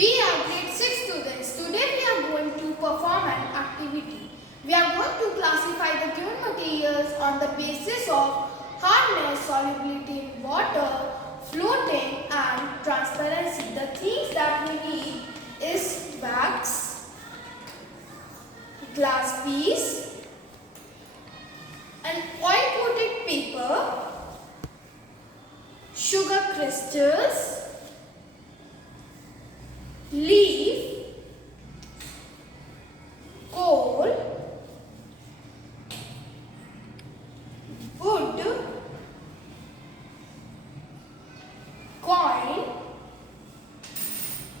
We are grade 6 students. Today we are going to perform an activity. We are going to classify the given materials on the basis of hardness, solubility in water, floating and transparency. The things that we need is wax, glass piece, an oil coated paper, sugar crystals, leaf, coal, wood, coin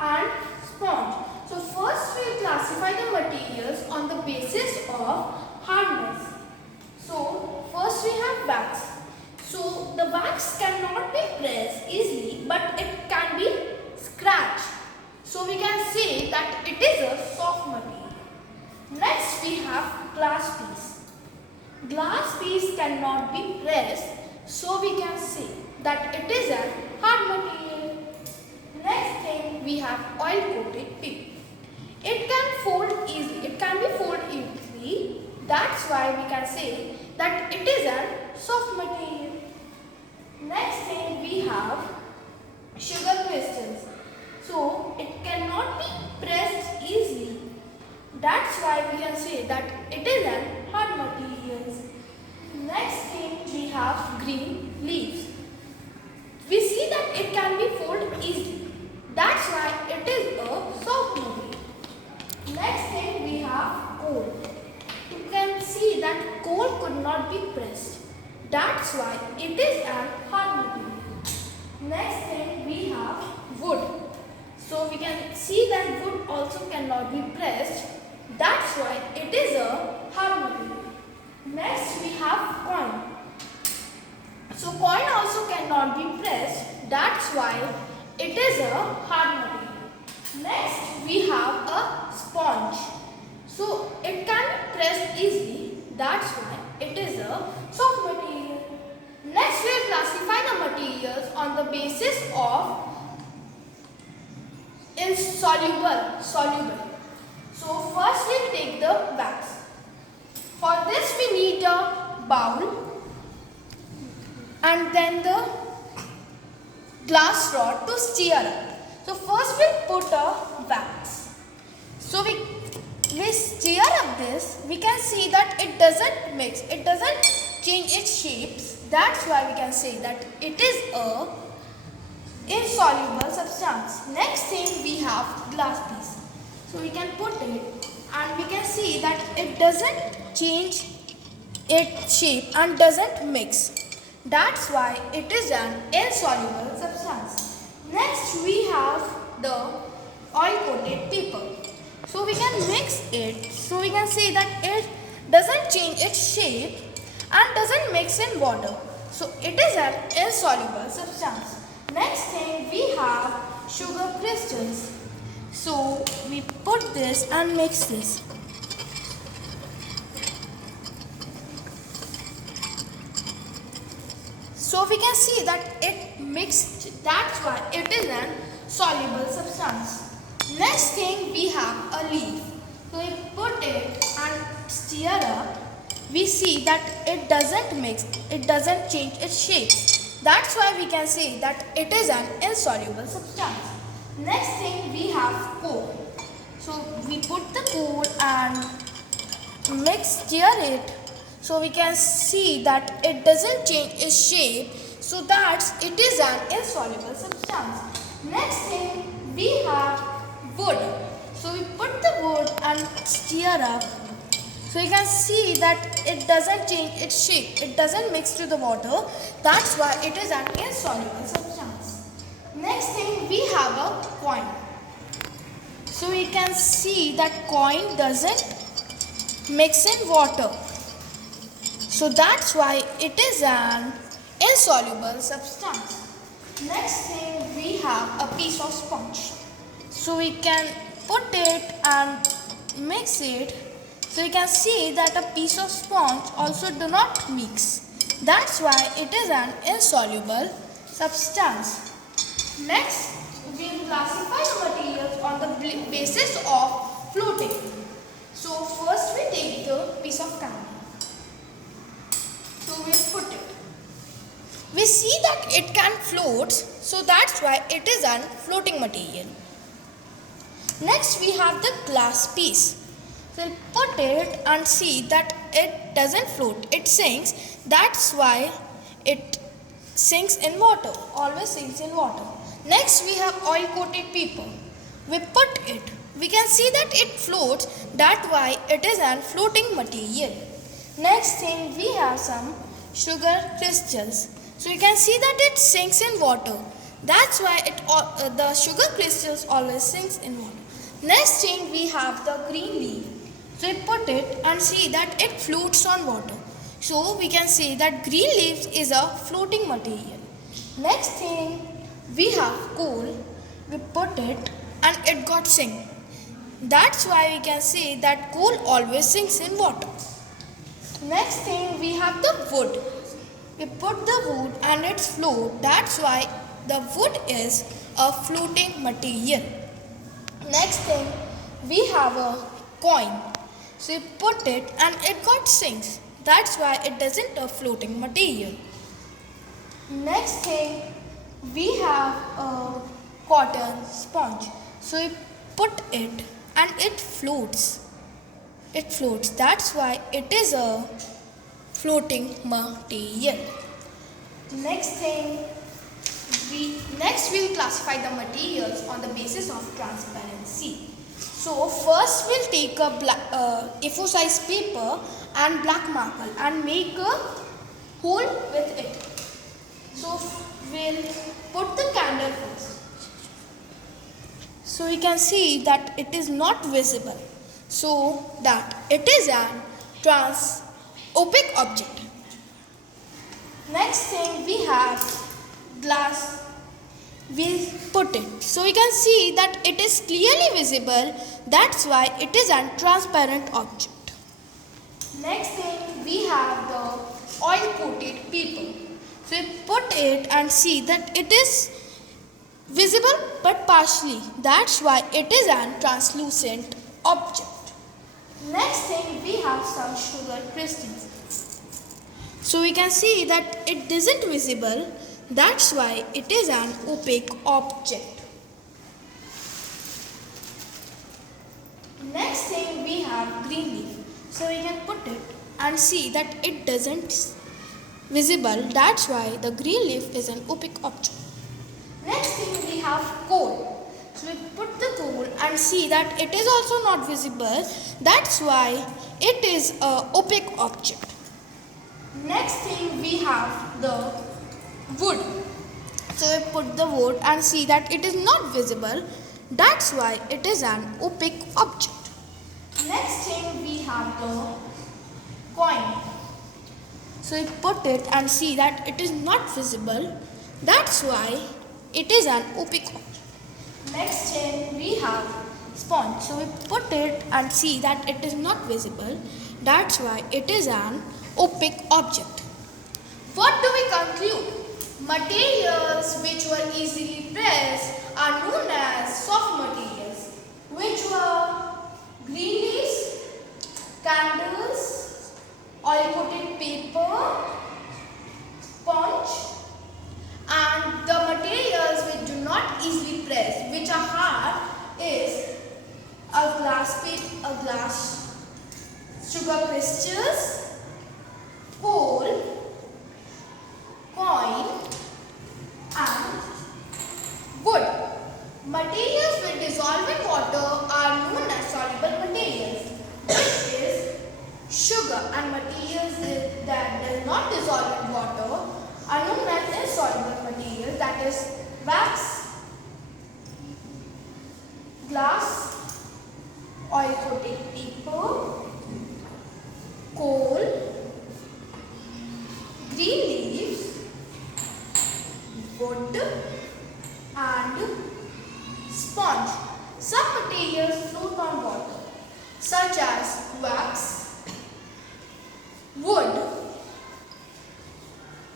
and sponge. So first we will classify the materials on the basis of hardness. So first we have wax. So the wax cannot be pressed easily, but it can be scratched. So we can say that it is a soft material. Next we have glass piece. Glass piece cannot be pressed, so we can say that it is a hard material. Next thing we have oil coated paper. It can fold easily. It can be folded easily. That's why we can say that it is a soft material. Next thing we have sugar crystals. So it cannot be pressed easily. That's why we can say that it is an hard material. Next thing we have green leaves. We see that it can be folded easily. That's why it is a soft material. Next thing we have coal. You can see that coal could not be pressed. That's why it is an hard material. Next thing we have wood. So we can see that wood also cannot be pressed. That's why it is a hard material. Next we have coin. So coin also cannot be pressed. That's why it is a hard material. Next we have a sponge. So it can be pressed easily. That's why it is a soft material. Next we will classify the materials on the basis of insoluble. So first we take the wax. For this we need a bowl and then the glass rod to stir up. So first we put a wax. So we stir up this. We can see that it doesn't mix. It doesn't change its shapes. That's why we can say that it is a insoluble substance. Next thing we have glass piece. So we can put it and we can see that it doesn't change its shape and doesn't mix. That's why it is an insoluble substance. Next we have the oil coated paper. So we can mix it. So we can say that it doesn't change its shape and doesn't mix in water. So it is an insoluble substance. Next thing we have sugar crystals. So we put this and mix this. So we can see that it mixed. That's why it is an soluble substance. Next thing we have a leaf. So we put it and stir up. We see that it doesn't mix. It doesn't change its shape. That's why we can say that it is an insoluble substance. Next thing we have coal. So we put the coal and stir it. So we can see that it doesn't change its shape. So that it is an insoluble substance. Next thing we have wood. So we put the wood and stir up. So you can see that it doesn't change its shape. It doesn't mix to the water. That's why it is an insoluble substance. Next thing we have a coin. So we can see that coin doesn't mix in water. So that's why it is an insoluble substance. Next thing we have a piece of sponge. So we can put it and mix it. So you can see that a piece of sponge also do not mix. That's why it is an insoluble substance. Next, we will classify the materials on basis of floating. So first we take the piece of candy. So we'll put it. We see that it can float, so that's why it is a floating material. Next we have the glass piece. We'll put it and see that it doesn't float, it sinks. That's why it sinks in water, always sinks in water. Next we have oil coated paper. We put it, we can see that it floats, that's why it is a floating material. Next thing we have some sugar crystals. So you can see that it sinks in water. That's why the sugar crystals always sinks in water. Next thing we have the green leaf. So we put it and see that it floats on water. So we can say that green leaves is a floating material. Next thing we have coal. We put it and it got sink. That's why we can say that coal always sinks in water. Next thing we have the wood. We put the wood and it floats. That's why the wood is a floating material. Next thing we have a coin. So we put it and it got sinks. That's why it isn't a floating material. Next thing we have a cotton sponge. So we put it and it floats. It floats. That's why it is a floating material. Next we'll classify the materials on the basis of transparency. So first we'll take a A4 size paper and black marker and make a hole with it. So we'll put the candle first. So you can see that it is not visible, so that it is an opaque object. Next thing we have glass. We'll put it. So you can see that it is clearly visible. That's why it is a transparent object. Next thing we have the oil coated paper. So we put it and see that it is visible but partially. That's why it is a translucent object. Next thing we have some sugar crystals. So we can see that it isn't visible. That's why it is an opaque object. Next thing we have green leaf. So we can put it and see that it doesn't visible. That's why the green leaf is an opaque object. Next thing we have coal. So we put the coal and see that it is also not visible. That's why it is an opaque object. Next thing we have the wood. So we put the wood and see that it is not visible. That's why it is an opaque object. Next thing we have the coin. So we put it and see that it is not visible. That's why it is an opaque object. Next thing we have sponge. So we put it and see that it is not visible. That's why it is an opaque object. What do we conclude? Materials which were easily pressed are known as soft materials, which were green leaves, candles, oil-coated paper, sponge, and the materials which do not easily press, which are hard, is a glass sugar crystals, coal, coin, and wood. Materials which dissolve in water are known as soluble materials, which is sugar, and materials that does not dissolve in water are known as insoluble materials, that is wax, glass, oil-coated paper, coal, green leaves, wood, and sponge. Some materials float on water, such as wax, wood,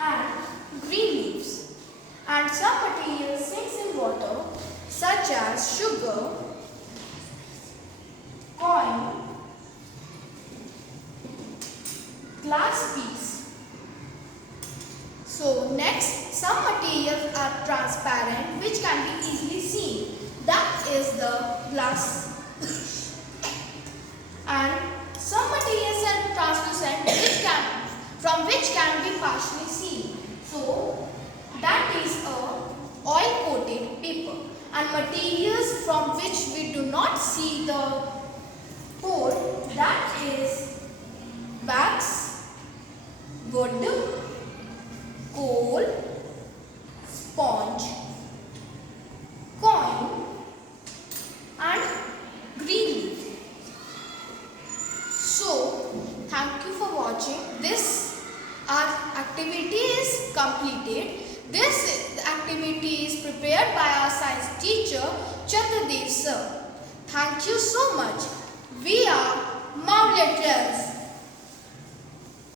and green leaves. And some materials sinks in water, such as sugar glass piece. So next, some materials are transparent which can be easily seen. That is the glass. And some materials are translucent from which can be partially seen. So that is a oil coated paper. And materials from which we do not see the pore, that is wax, wood, coal, sponge, coin and green leaf. So, thank you for watching. Our activity is completed. This activity is prepared by our science teacher Chandradev sir. Thank you so much. We are Mount Little.